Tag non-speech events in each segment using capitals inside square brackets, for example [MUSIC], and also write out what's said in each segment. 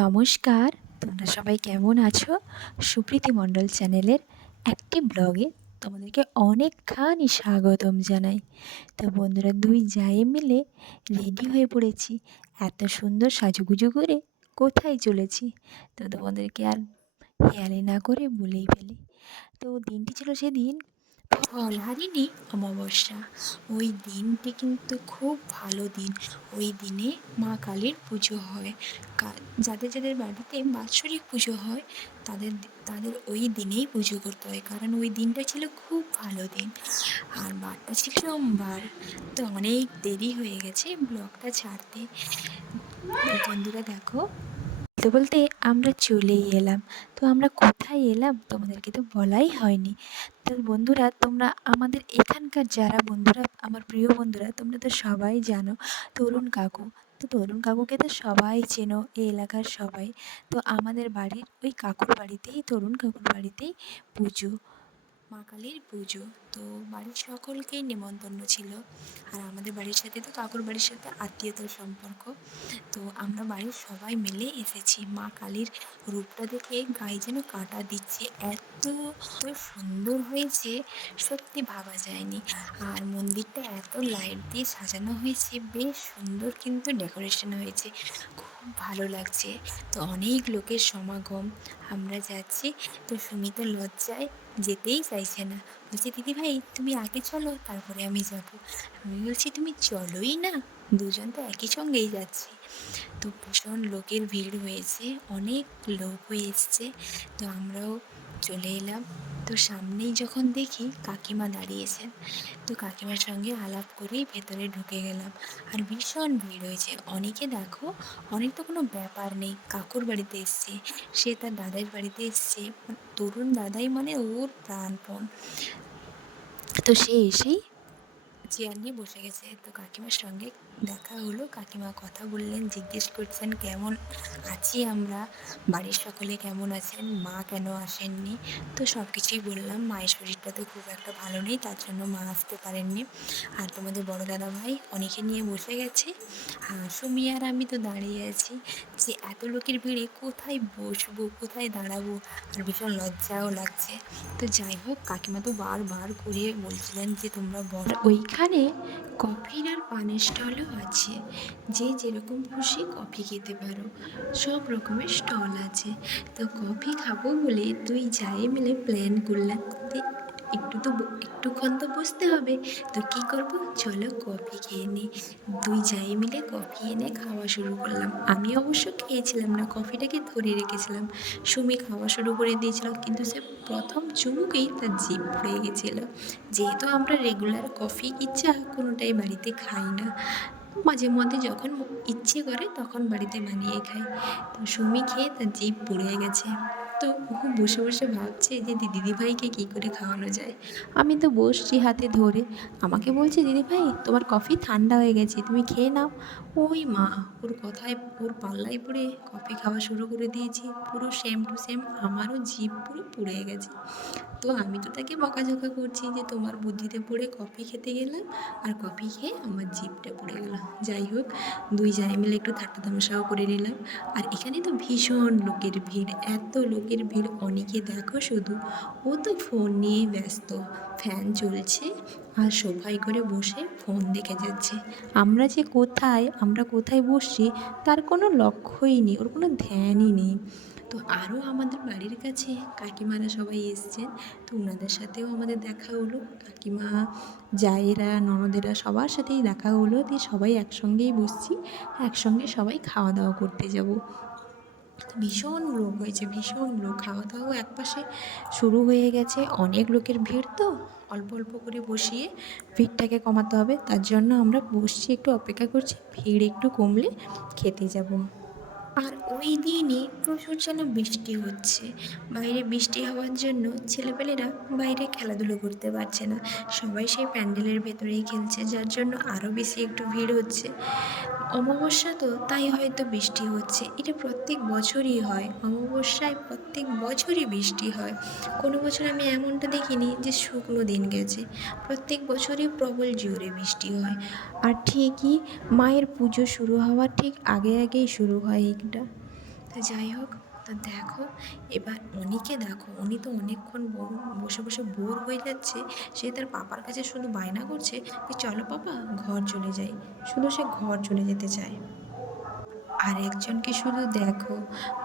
নমস্কার, তোমরা সবাই কেমন আছো? সুপ্রীতি মণ্ডল চ্যানেলের একটি ব্লগে তোমাদেরকে অনেকখানি স্বাগতম জানাই। তো বন্ধুরা, দুই জায়ে মিলে রেডি হয়ে পড়েছি। এত সুন্দর সাজুগুজু করে কোথায় চলেছি? তো তোমাদেরকে আর হেয়ালি না করে বলেই ফেলি। তো দিনটি ছিল সেদিন ফলহারিণী অমাবস্যা। ওই দিনটি কিন্তু খুব ভালো দিন। ওই দিনে মা কালীর পুজো হয়। যাদের যাদের বাড়িতে বাৎসরিক পুজো হয়, তাদের তাদের ওই দিনেই পুজো করতে হয়। কারণ ওই দিনটা ছিল খুব ভালো দিন। আর বারটা ছিল সোমবার। তো অনেক দেরি হয়ে গেছে ব্লগটা ছাড়তে। বন্ধুরা দেখো বলতে বলতে আমরা চলেই এলাম। তো আমরা কোথায় এলাম তোমাদেরকে তো বলাই হয়নি। তো বন্ধুরা, তোমরা আমাদের এখানকার যারা বন্ধুরা, আমার প্রিয় বন্ধুরা, তোমরা তো সবাই জানো তরুণ কাকু। তো তরুণ কাকুকে তো সবাই চেনো, এই এলাকার সবাই। তো আমাদের বাড়ির ওই কাকুর বাড়িতেই, তরুণ কাকুর বাড়িতেই পুজো। মা কালীর পুজো। তো বাড়ির সকলকেই নেমন্তন্ন ছিল। আর আমাদের বাড়ির সাথে তো কাকুর বাড়ির সাথে আত্মীয়তার সম্পর্ক। তো আমরা বাড়ির সবাই মিলে এসেছি। মা কালীর রূপটা দেখে গায়ে যেন কাঁটা দিচ্ছে। এত সুন্দর হয়েছে, সত্যি ভাবা যায়নি। আর মন্দিরটা এত লাইট দিয়ে সাজানো হয়েছে, বেশ সুন্দর কিন্তু ডেকোরেশন হয়েছে। ভালো লাগছে। তো অনেক লোকের সমাগম। আমরা যাচ্ছি। তো সুমিত লজ্জায় যেতেই চাইছে না। বলছে, দিদি ভাই, তুমি আগে চলো, তারপরে আমি যাব। আমি বলছি, তুমি চলোই না। দুজন তো একই সঙ্গেই যাচ্ছি। তো ভীষণ লোকের ভিড় হয়েছে। অনেক লোক হয়ে এসছে। তো আমরাও চলে এলাম। তো সামনেই যখন দেখি কাকিমা দাঁড়িয়েছেন, তো কাকিমার সঙ্গে আলাপ করেই ভেতরে ঢুকে গেলাম। আর ভীষণ ভিড় হয়েছে। অনেকে দেখো, অনেক তো কোনো ব্যাপার নেই, কাকুর বাড়িতে এসছে, সে তার দাদার বাড়িতে এসছে। তরুণ দাদাই মানে ওর প্রাণপণ। তো সে এসেই চেয়ার নিয়ে বসে গেছে। তো কাকিমার সঙ্গে দেখা হলো। কাকিমা কথা বললেন, জিজ্ঞেস করছেন, কেমন আছি আমরা? বাড়ির সকলে কেমন আছেন? মা কেন আসেননি? তো সব কিছুই বললাম। মায়ের শরীরটা তো খুব একটা ভালো নেই, তার জন্য মা আসতে পারেননি। আর তোমাদের বড় দাদা ভাই অনেকে নিয়ে বসে গেছে। আর সুমি আর আমি তো দাঁড়িয়ে আছি যে এত লোকের ভিড়ে কোথায় বসবো, কোথায় দাঁড়াবো? আর ভীষণ লজ্জাও লাগছে। তো যাই হোক, কাকিমা তো বারবার করে বলছিলেন যে তোমরা বস ওইখানে কফির আর পানের স্টলও আছে। যে যেরকম খুশি কফি খেতে পারো। সব রকমের স্টল আছে। তো কফি খাব বলে তুই যাই মিলে প্ল্যান করলাম একটু তো একটুক্ষণ তো বসতে হবে। তো কী করব? চলো কফি খেয়ে নিই দুই যাই মিলে কফি এনে খাওয়া শুরু করলাম। আমি অবশ্য খেয়েছিলাম না, কফিটাকে ধরে রেখেছিলাম। সুমি খাওয়া শুরু করে দিয়েছিল, কিন্তু সে প্রথম চুমুকেই তার জিভ পুড়ে গেছিল। যেহেতু আমরা রেগুলার কফি চা কোনোটাই বাড়িতে খাই না। মাঝে মধ্যে যখন ইচ্ছে করে, তখন বাড়িতে বানিয়ে খাই। তো সুমি খেয়ে তার জিভ পুড়ে গেছে। তো ও বসে বসে ভাবছে যে দিদিভাইকে কী করে খাওয়ানো যায়। আমি তো বসছি হাতে ধরে। আমাকে বলছে, দিদিভাই, তোমার কফি ঠান্ডা হয়ে গেছে, তুমি খেয়ে নাও। ওই মা, ওর কথায়, ওর পাল্লায় পড়ে কফি খাওয়া শুরু করে দিয়েছি। পুরো সেম টু সেম আমারও জিভ পুরো পুড়ে গেছে। তো আমি তো তাকে বকাঝকা করছি যে, তোমার বুদ্ধিতে পড়ে কফি খেতে গেলাম, আর কফি খেয়ে আমার জিভটা পুড়ে গেল। যাই হোক, দুই জায় মিলে একটু ঠাট্টা তামাশাও করে নিলাম। আর এখানে তো ভীষণ লোকের ভিড়, এত লোকের ভিড় অনেকে দেখো শুধু। ও তো ফোন নিয়ে ব্যস্ত। ফ্যান চলছে আর সোফায় করে বসে ফোন দেখে যাচ্ছে। আমরা যে কোথায়, আমরা কোথায় বসছি তার কোনো লক্ষ্যই নেই, ওর কোনো ধ্যানই নেই। তো আরও আমাদের বাড়ির কাছে কাকিমারা সবাই এসছেন। তো ওনাদের সাথেও আমাদের দেখা হলো। কাকিমা, জায়েরা, ননদেরা সবার সাথেই দেখা হলো। দিয়ে সবাই একসঙ্গেই বসছি। একসঙ্গে সবাই খাওয়া দাওয়া করতে যাব। ভীষণ লোক হয়েছে, ভীষণ লোক খাওয়া দাওয়াও একপাশে শুরু হয়ে গেছে, অনেক লোকের ভিড় তো। অল্প অল্প করে বসিয়ে ভিড়টাকে কমাতে হবে। তার জন্য আমরা বসছি, একটু অপেক্ষা করছি, ভিড় একটু কমলে খেতে যাব। আর ওই দিনই প্রচুর যেন বৃষ্টি হচ্ছে। বাইরে বৃষ্টি হওয়ার জন্য ছেলেপেলেরা বাইরে খেলাধুলো করতে পারছে না। সবাই সেই প্যান্ডেলের ভেতরেই খেলছে, যার জন্য আরও বেশি একটু ভিড় হচ্ছে। অমাবস্যা তো তাই হয়তো বৃষ্টি হচ্ছে। এটা প্রত্যেক বছরই হয়। অমাবস্যায় প্রত্যেক বছরই বৃষ্টি হয়। কোনো বছর আমি এমনটা দেখিনি যে শুকনো দিন গেছে। প্রত্যেক বছরই প্রবল জোরে বৃষ্টি হয়। আর ঠিকই মায়ের পুজো শুরু হওয়ার ঠিক আগে আগেই শুরু হয় এটা তো যাই হোক, তো দেখো, এবার উনিকে দেখো, উনি তো অনেকক্ষণ বসে বসে বোর হয়ে যাচ্ছে, সে তার পাপার কাছে শুধু বায়না করছে যে, চলো পাপা, ঘর চলে যাই। শুধু সে ঘর চলে যেতে চায়। আর একজনকে শুধু দেখো।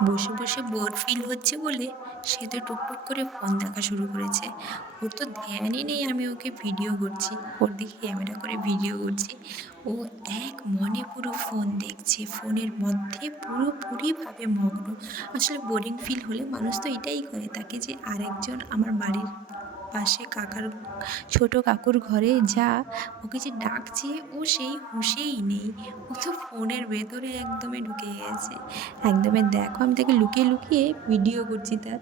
বসে বসে বোর ফিল হচ্ছে বলে সে তো টুকটুক করে ফোন দেখা শুরু করেছে। ওর তো ধ্যানই নেই আমি ওকে ভিডিও করছি। ওর দিকে ক্যামেরা করে ভিডিও করছি। ও এক মনে পুরো ফোন দেখছে। ফোনের মধ্যে পুরোপুরিভাবে মগ্ন। আসলে বোরিং ফিল হলে মানুষ তো এটাই করে, তাকে যে আরেকজন আমার বাড়ির পাশে কাকার, ছোট কাকুর ঘরে যা, ওকে যে ডাকছে, ও সেই হুঁশেই নেই। ও তো ফোনের ভেতরে একদমে ঢুকে গেছে। একদমে দেখো, আমি তাকে লুকিয়ে লুকিয়ে ভিডিও করছি তার।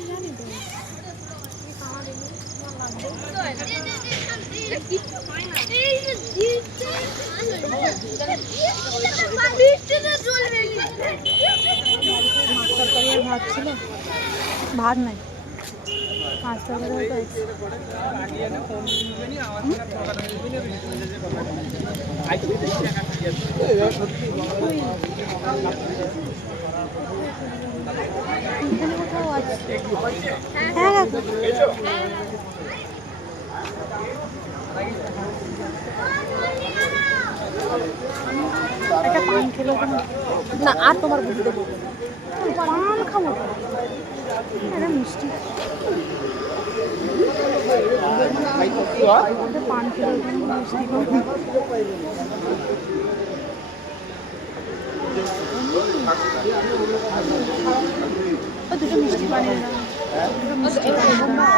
ভাত ছিল ভাত নাই। এখানে কোথাও আছে। হ্যাঁ একটা পান খেলো না, আর তোমার বুঝি দেবো পান খাব এটা মিষ্টি। পান খেলো। দুটো মিষ্টি।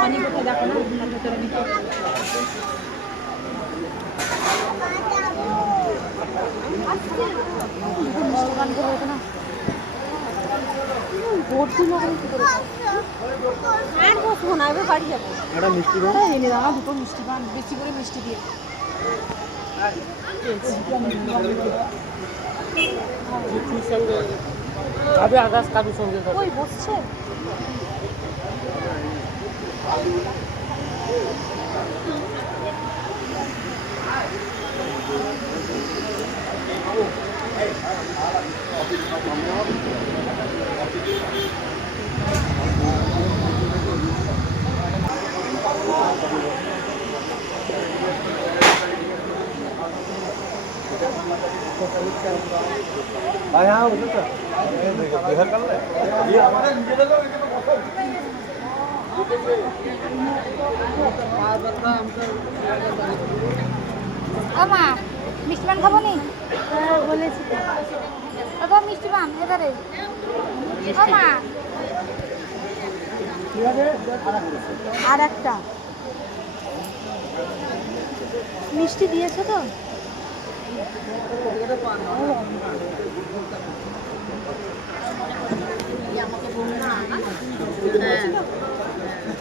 অনেক দেখো না দুটো মিষ্টি পান বেশি করে মিষ্টি দিয়ে সঙ্গে আকাশ কাবির সঙ্গে ওই বসছে। মা মিষ্টি পান খাব নি? হ্যাঁ বলেছি তো। মিষ্টি পান এবারে মা আর একটা মিষ্টি দিয়েছ তো?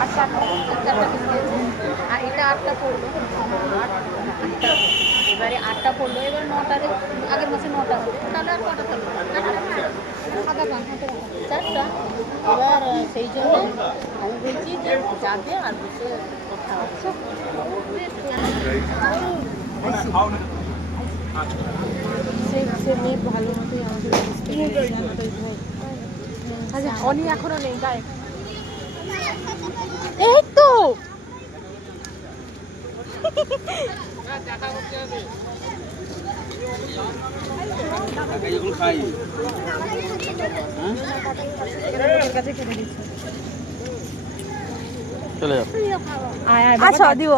আর চারটা চারটা আর এটা আটটা পড়ল। আটটা এবারে আটটা পড়ল। এবার নটার আগের মাসে নটা হবে তাহলে আর কটা থাকবে সাদা পান চারটা? এবার সেই জন্য আমি বলছি যে যাবে আর বসে সে সে মেয়ে ভালো মতোই আমাদের। আচ্ছা অনি এখনও নেই গায়ে এই তো চলে যাও। আচ্ছা দিব।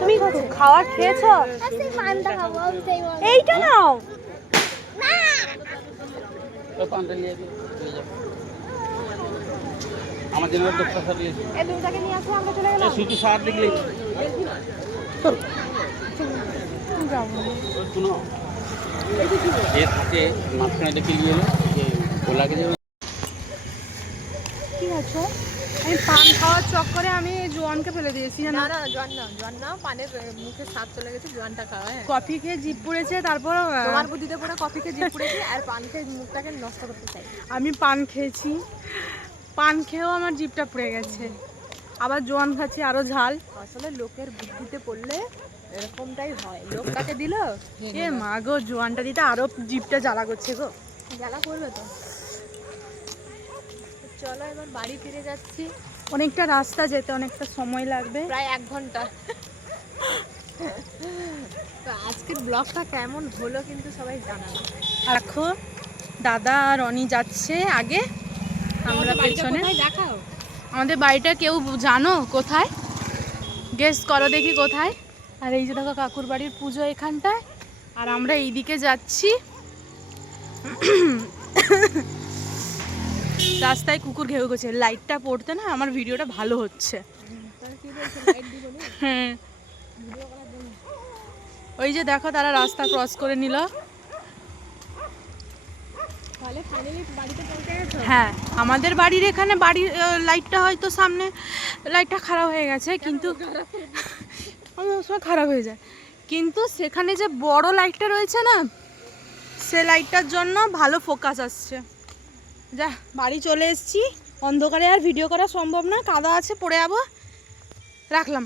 তুমি খাওয়া খেয়েছো? পানটা খাব আমি তাই বলছি। এইটা নাও যাও। আমার জন্য এই নিয়ে আসো আমরা চলে গেলাম। শুধু সার শুনো এ থাকে মাঝখানে দেখে নিয়ে এলো যে ওলাকে যে কি আছো আমি পান খাওয়ার চক্করে আমি জোয়ানকে ফেলে দিয়েছি না না জোয়ান না জোয়ান না পানের মুখে স্বাদ চলে গেছে জোয়ানটা খাওয়া হ্যাঁ। কফি খেয়ে জিপ পড়েছে তারপর তোমার বুদ্ধিতে পরে কফিকে জিপ পড়েছি আর পান খেয়ে মুখটাকে নষ্ট করতে চাই। আমি পান খেয়েছি। পান খেয়েও আমার জিপটা পড়ে গেছে। আবার জোয়ান খাচ্ছি আরও ঝাল। আসলে লোকের বুদ্ধিতে পড়লে এরকমটাই হয়। লোক তাকে দিল? এ মা গো জোয়ানটা দিতে আরও জিপটা জ্বালা করছে গো। জ্বালা করবে তো? চলো এবার বাড়ি ফিরে যাচ্ছি। অনেকটা রাস্তা যেতে অনেকটা সময় লাগবে। প্রায় এক ঘণ্টা। তো আজকের ব্লগটা কেমন হলো কিন্তু সবাই জানাবে। আর দেখো দাদা আর রনি যাচ্ছে আগে। আমরা পেছনে। দেখাও। আমাদের বাড়িটা কেউ জানো কোথায়? গেস করো দেখি কোথায়। আর এই যে দেখো কাকুর বাড়ির পুজো এখানটায়। আর আমরা এইদিকে যাচ্ছি। রাস্তায় কুকুর ঘেউ গেছে লাইটটা পড়তে না আমার ভিডিওটা ভালো হচ্ছে। হ্যাঁ। ওই যে দেখো তারা রাস্তা ক্রস করে নিল তাহলে ফাইনালি বাড়িতে পৌঁছে গেছো হ্যাঁ আমাদের বাড়ির এখানে বাড়ির লাইটটা হয়তো সামনে লাইটটা খারাপ হয়ে গেছে কিন্তু [LAUGHS] আমার সময় খারাপ হয়ে যায়। কিন্তু সেখানে যে বড় লাইটটা রয়েছে না সে লাইটটার জন্য ভালো ফোকাস আসছে। যা বাড়ি চলে এসেছি। অন্ধকারে আর ভিডিও করা সম্ভব না। কাদা আছে পড়ে যাব। রাখলাম।